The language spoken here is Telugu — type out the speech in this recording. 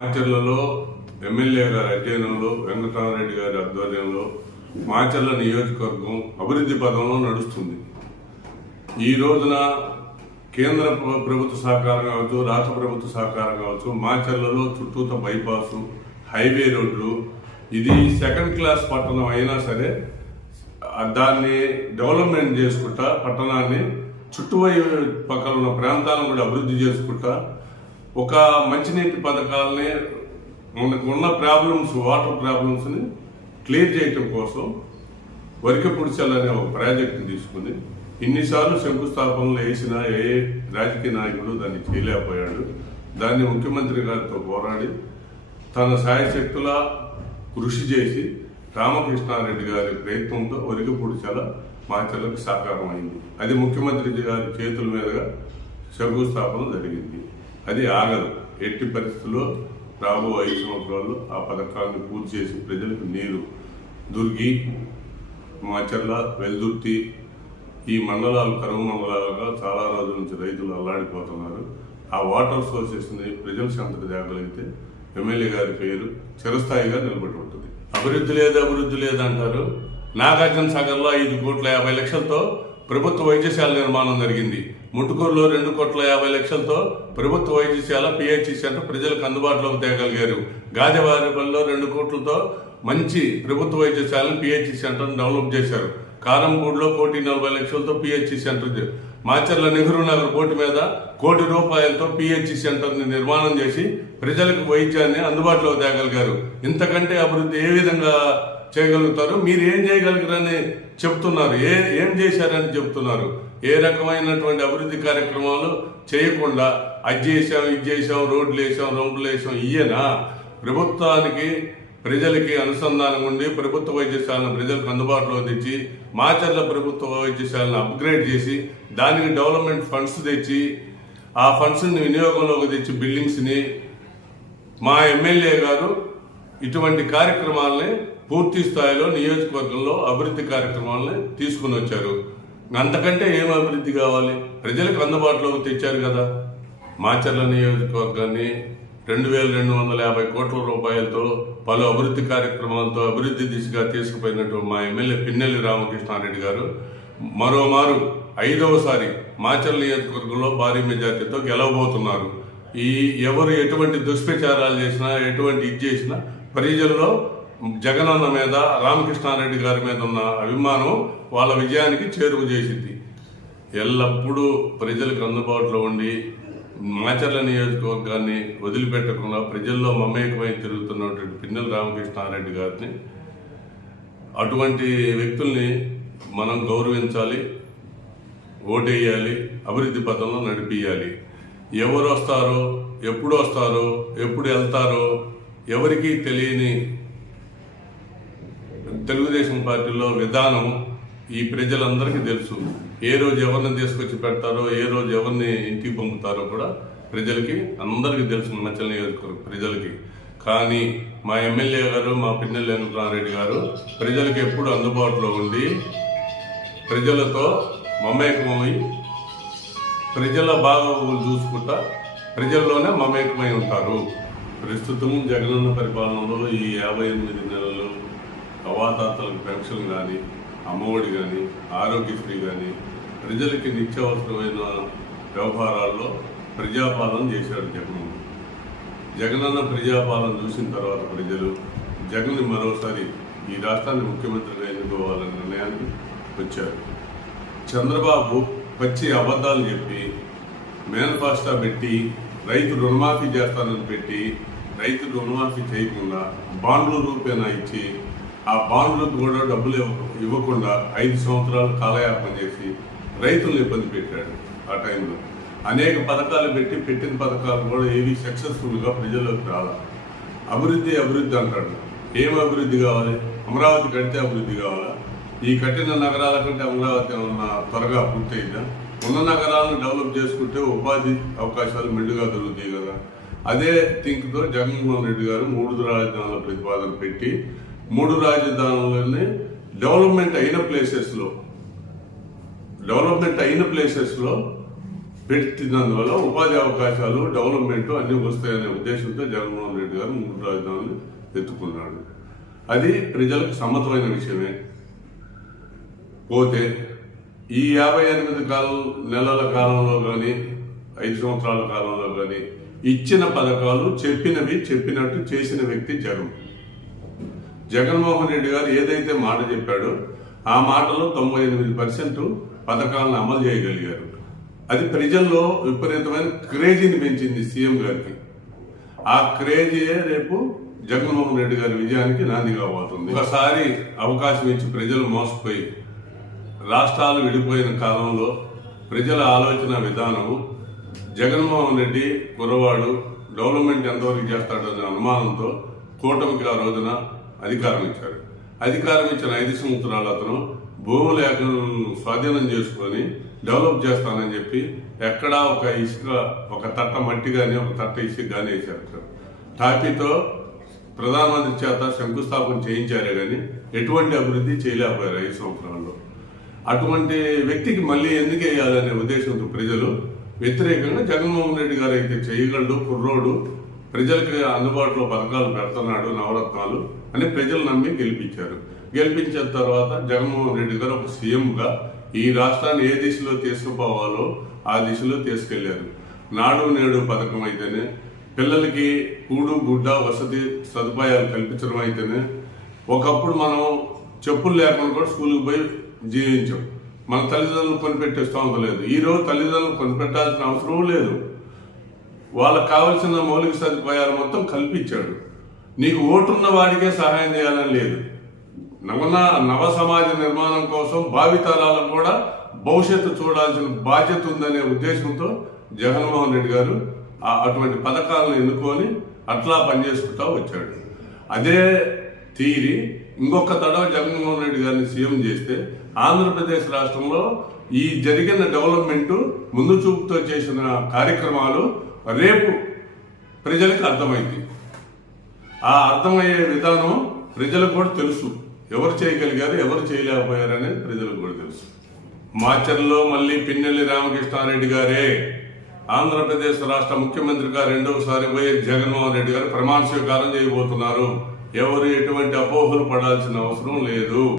మాచర్లలో ఎమ్మెల్యే గారి అధ్యయనంలో వెంకటరామరెడ్డి గారి ఆధ్వర్యంలో మాచర్ల నియోజకవర్గం అభివృద్ధి పదంలో నడుస్తుంది. ఈ రోజున కేంద్ర ప్రభుత్వ సహకారం కావచ్చు రాష్ట్ర ప్రభుత్వ సహకారం కావచ్చు మాచర్లలో చుట్టూత బైపాసు హైవే రోడ్లు ఇది సెకండ్ క్లాస్ పట్టణం అయినా సరే దాన్ని డెవలప్మెంట్ చేసుకుంటా పట్టణాన్ని చుట్టువై పక్కల ఉన్న ప్రాంతాలను కూడా అభివృద్ధి చేసుకుంటా ఒక మంచినీటి పథకాలని మనకు ఉన్న ప్రాబ్లమ్స్ వాటర్ ప్రాబ్లమ్స్ని క్లియర్ చేయటం కోసం వరికపుడిచల్ అనే ఒక ప్రాజెక్టు తీసుకుని ఇన్నిసార్లు శంకుస్థాపనలు వేసిన ఏ రాజకీయ నాయకుడు దాన్ని చేయలేకపోయాడు. దాన్ని ముఖ్యమంత్రి గారితో పోరాడి తన సాయశక్తుల కృషి చేసి రామకృష్ణారెడ్డి గారి ప్రయత్నంతో వరికపుడిచల మాచర్లకు సాకారం అయింది అది ముఖ్యమంత్రి గారి చేతుల మీదుగా శంకుస్థాపన జరిగింది. అది ఆగదు. ఎట్టి పరిస్థితుల్లో రాబో ఐదు సంవత్సరాల్లో ఆ పథకాన్ని పూర్తి చేసి ప్రజలకు నీరు దుర్గి మాచర్ల వెల్దుర్తి ఈ మండలాలు కరువు మండలాలుగా చాలా రోజుల నుంచి రైతులు అల్లాడిపోతున్నారు. ఆ వాటర్ సోర్సెస్ని ప్రజల సంతకు తేగలిగితే ఎమ్మెల్యే గారి పేరు చిరస్థాయిగా నిలబడి ఉంటుంది. అభివృద్ధి లేదు అభివృద్ధి లేదు అంటారు. నాగార్జున సాగర్లో ఐదు కోట్ల యాభై లక్షలతో ప్రభుత్వ వైద్యశాల నిర్మాణం జరిగింది. ముట్టుకూరులో రెండు కోట్ల యాభై లక్షలతో ప్రభుత్వ వైద్యశాల పిహెచ్సి సెంటర్ ప్రజలకు అందుబాటులోకి తేగలిగారు. గాజవారిపల్లిలో రెండు కోట్లతో మంచి ప్రభుత్వ వైద్యశాలను పిహెచ్సి సెంటర్ డెవలప్ చేశారు. కారంపూడిలో కోటి నలభై లక్షలతో పిహెచ్సి సెంటర్ మాచర్ల నెహ్రూ నగర్ కోటి మీద కోటి రూపాయలతో పిహెచ్సి సెంటర్ని నిర్మాణం చేసి ప్రజలకు వైద్యాన్ని అందుబాటులోకి తేగలిగారు. ఇంతకంటే అభివృద్ధి ఏ విధంగా చేయగలుగుతారు. మీరు ఏం చేయగలుగుతారని చెప్తున్నారు. ఏ ఏం చేశారని చెప్తున్నారు. ఏ రకమైనటువంటి అభివృద్ధి కార్యక్రమాలు చేయకుండా అది చేసాం ఇది చేసాం రోడ్లు వేసాం రోడ్లు వేసాం ఇయ్యనా? ప్రభుత్వానికి ప్రజలకి అనుసంధానం ఉండి ప్రభుత్వ వైద్యశాలను ప్రజలకు అందుబాటులో తెచ్చి మాచర్ల ప్రభుత్వ వైద్యశాలను అప్గ్రేడ్ చేసి దానికి డెవలప్మెంట్ ఫండ్స్ తెచ్చి ఆ ఫండ్స్ని వినియోగంలోకి తెచ్చి బిల్డింగ్స్ని మా ఎమ్మెల్యే గారు ఇటువంటి కార్యక్రమాలని పూర్తి స్థాయిలో నియోజకవర్గంలో అభివృద్ధి కార్యక్రమాలని తీసుకుని వచ్చారు. అంతకంటే ఏం అభివృద్ధి కావాలి? ప్రజలకు అందుబాటులోకి తెచ్చారు కదా. మాచర్ల నియోజకవర్గాన్ని రెండు వేల రెండు వందల యాభై కోట్ల రూపాయలతో పలు అభివృద్ధి కార్యక్రమాలతో అభివృద్ధి దిశగా తీసుకుపోయినట్టు మా ఎమ్మెల్యే పిన్నెల్లి రామకృష్ణారెడ్డి గారు. మరోమారు ఐదవసారి మాచర్ల నియోజకవర్గంలో భారీ మెజార్టీతో గెలవబోతున్నారు. ఈ ఎవరు ఎటువంటి దుష్ప్రచారాలు చేసినా ఎటువంటి ఇది చేసినా ప్రజల్లో జగనన్న మీద రామకృష్ణారెడ్డి గారి మీద ఉన్న అభిమానం వాళ్ళ విజయానికి చేరువ చేసింది. ఎల్లప్పుడూ ప్రజలకు అందుబాటులో ఉండి మాచర్ల నియోజకవర్గాన్ని వదిలిపెట్టకుండా ప్రజల్లో మమేకమై తిరుగుతున్నటువంటి పిన్నెల రామకృష్ణారెడ్డి గారిని అటువంటి వ్యక్తుల్ని మనం గౌరవించాలి ఓటేయాలి అభివృద్ధి పథంలో నడిపియాలి. ఎవరు వస్తారో ఎప్పుడు వస్తారో ఎప్పుడు వెళ్తారో ఎవరికీ తెలియని తెలుగుదేశం పార్టీలో విధానం ఈ ప్రజలందరికీ తెలుసు. ఏ రోజు ఎవరిని తీసుకొచ్చి పెడతారో ఏ రోజు ఎవరిని ఇంటికి పంపుతారో కూడా ప్రజలకి అందరికీ తెలుసు మచ్చల నియోజకవర్గ ప్రజలకి. కానీ మా ఎమ్మెల్యే గారు మా పిన్నెల్లి వెంకటరామరెడ్డి గారు ప్రజలకు ఎప్పుడు అందుబాటులో ఉండి ప్రజలతో మమేకమై ప్రజల బాగోగులు చూసుకుంటా ప్రజల్లోనే మమేకమై ఉంటారు. ప్రస్తుతం జగనన్న పరిపాలనలో ఈ యాభై ఎనిమిది నెలలు అవాతాతలకు పెన్షన్ కానీ అమ్మఒడి కానీ ఆరోగ్యశ్రీ కానీ ప్రజలకి నిత్యావసరమైన వ్యవహారాల్లో ప్రజాపాలన చేశాడు జగన్ జగనన్న ప్రజాపాలన చూసిన తర్వాత ప్రజలు జగన్ని మరోసారి ఈ రాష్ట్రాన్ని ముఖ్యమంత్రిగా ఎన్నుకోవాలనే నిర్ణయానికి వచ్చారు. చంద్రబాబు పచ్చి అబద్ధాలు చెప్పి మేనిఫెస్టో పెట్టి రైతు రుణమాఫీ చేస్తానని పెట్టి రైతు రుణమాఫీ చేయకుండా బాండ్లు రూపేణా ఇచ్చి ఆ బాండ్లకు కూడా డబ్బులు ఇవ్వ- ఇవ్వకుండా ఐదు సంవత్సరాలు కాలయాపన చేసి రైతులను ఇబ్బంది పెట్టాడు ఆ టైంలో. అనేక పథకాలు పెట్టి పెట్టిన పథకాలు కూడా ఏవి సక్సెస్ఫుల్గా ప్రజల్లోకి రాలా. అభివృద్ధి అభివృద్ధి అంటాడు. ఏం అభివృద్ధి కావాలి? అమరావతి కడితే అభివృద్ధి కావాలా? ఈ కట్టిన నగరాల కంటే అమరావతి ఏమన్నా త్వరగా పూర్తయిందా? ఉన్న నగరాలను డెవలప్ చేసుకుంటే ఉపాధి అవకాశాలు మెండుగా దొరుకుతాయి కదా. అదే థింక్తో జగన్మోహన్ రెడ్డి గారు మూడు రాజధానుల ప్రతిపాదన పెట్టి మూడు రాజధానులని డెవలప్మెంట్ అయిన ప్లేసెస్లో డెవలప్మెంట్ అయిన ప్లేసెస్లో పెట్టినందువల్ల ఉపాధి అవకాశాలు డెవలప్మెంట్ అన్ని వస్తాయనే ఉద్దేశంతో జగన్మోహన్ రెడ్డి గారు మూడు రాజధానులు ఎత్తుకున్నాడు అది ప్రజలకు సమ్మతమైన విషయమే. పోతే ఈ యాభై ఎనిమిది కాలం నెలల కాలంలో కానీ ఐదు సంవత్సరాల కాలంలో కానీ ఇచ్చిన పథకాలు చెప్పినవి చెప్పినట్టు చేసిన వ్యక్తి జగన్. జగన్మోహన్ రెడ్డి గారు ఏదైతే మాట చెప్పాడో ఆ మాటలో తొంభై ఎనిమిది పర్సెంట్ పథకాలను అమలు చేయగలిగారు. అది ప్రజల్లో విపరీతమైన క్రేజీని పెంచింది సీఎం గారికి. ఆ క్రేజీయే రేపు జగన్మోహన్ రెడ్డి గారి విజయానికి నాంది కాబోతుంది. ఒకసారి అవకాశం ఇచ్చి ప్రజలు మోసపోయి రాష్ట్రాలు విడిపోయిన కాలంలో ప్రజల ఆలోచన విధానము జగన్మోహన్ రెడ్డి కురవాడు డెవలప్మెంట్ ఎంతవరకు చేస్తాడనే అనుమానంతో కూటమికి ఆ రోజున అధికారం ఇచ్చారు అధికారం ఇచ్చిన ఐదు సంవత్సరాలు అతను భూములు లేఖను స్వాధీనం చేసుకొని డెవలప్ చేస్తానని చెప్పి ఎక్కడా ఒక ఇసుక ఒక తట్ట మట్టి కానీ ఒక తట్ట ఇసుక కానీ వేశారు టాపీతో ప్రధానమంత్రి చేత శంకుస్థాపన చేయించారే కానీ ఎటువంటి అభివృద్ధి చేయలేకపోయారు ఐదు సంవత్సరాల్లో. అటువంటి వ్యక్తికి మళ్ళీ ఎందుకు వేయాలనే ఉద్దేశంతో ప్రజలు వ్యతిరేకంగా జగన్మోహన్ రెడ్డి గారు అయితే చేయగలడు కుర్రోడు ప్రజలకి అందుబాటులో పథకాలు పెడుతున్నాడు నవరత్నాలు అని ప్రజలు నమ్మి గెలిపించారు. గెలిపించిన తర్వాత జగన్మోహన్ రెడ్డి గారు ఒక సీఎంగా ఈ రాష్ట్రాన్ని ఏ దిశలో తీసుకుపోవాలో ఆ దిశలో తీసుకెళ్ళారు. నాడు నేడు పథకం అయితేనే పిల్లలకి కూడు గుడ్డ వసతి సదుపాయాలు కల్పించడం అయితేనే ఒకప్పుడు మనం చెప్పులు లేకుండా కూడా స్కూల్కి పోయి జీవించాం. మన తల్లిదండ్రులు కొనిపెట్టే స్తోమత లేదు ఈరోజు తల్లిదండ్రులు కొనిపెట్టాల్సిన అవసరం లేదు. వాళ్ళకు కావలసిన మౌలిక సదుపాయాలు మొత్తం కల్పించాడు. నీకు ఓటున్న వాడికే సహాయం చేయాలని లేదు. నవన నవ సమాజ నిర్మాణం కోసం భావితరాలకు కూడా భవిష్యత్తు చూడాల్సిన బాధ్యత ఉందనే ఉద్దేశంతో జగన్మోహన్ రెడ్డి గారు అటువంటి పథకాలను ఎన్నుకొని అట్లా పనిచేసుకుంటా వచ్చాడు. అదే తీరి ఇంకొక తడవ జగన్మోహన్ రెడ్డి గారిని సీఎం చేస్తే ఆంధ్రప్రదేశ్ రాష్ట్రంలో ఈ జరిగిన డెవలప్మెంట్ ముందు చూపుతో చేసిన కార్యక్రమాలు రేపు ప్రజలకు అర్థమైంది. ఆ అర్థమయ్యే విధానం ప్రజలకు కూడా తెలుసు. ఎవరు చేయగలిగారు ఎవరు చేయలేకపోయారు అనేది ప్రజలకు కూడా తెలుసు. మాచర్లో మళ్ళీ పిన్నెల్లి రామకృష్ణారెడ్డి గారే. ఆంధ్రప్రదేశ్ రాష్ట్ర ముఖ్యమంత్రిగా రెండవసారి వైఎస్ జగన్మోహన్ రెడ్డి గారు ప్రమాణ స్వీకారం చేయబోతున్నారు. ఎవరు ఎటువంటి అపోహలు పడాల్సిన అవసరం లేదు.